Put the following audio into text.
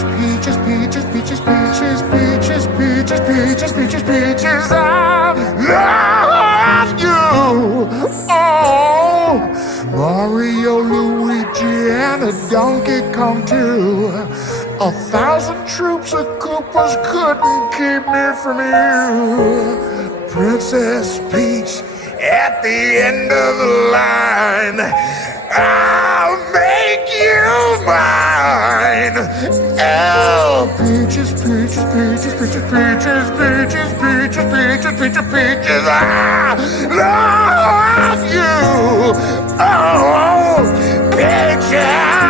peaches, peaches, peaches, peaches, peaches, peaches, peaches, peaches, peaches, peaches. I love you. Oh, Mario, Luigi, and a Donkey Kong too. 1,000 troops of Koopas couldn't keep me from you. Princess Peach at the end of the line. I'll make you mine. Oh, peaches, peaches, peaches, peaches, peaches, peaches, peaches, peaches, peaches, peaches. I love you. Oh, peaches.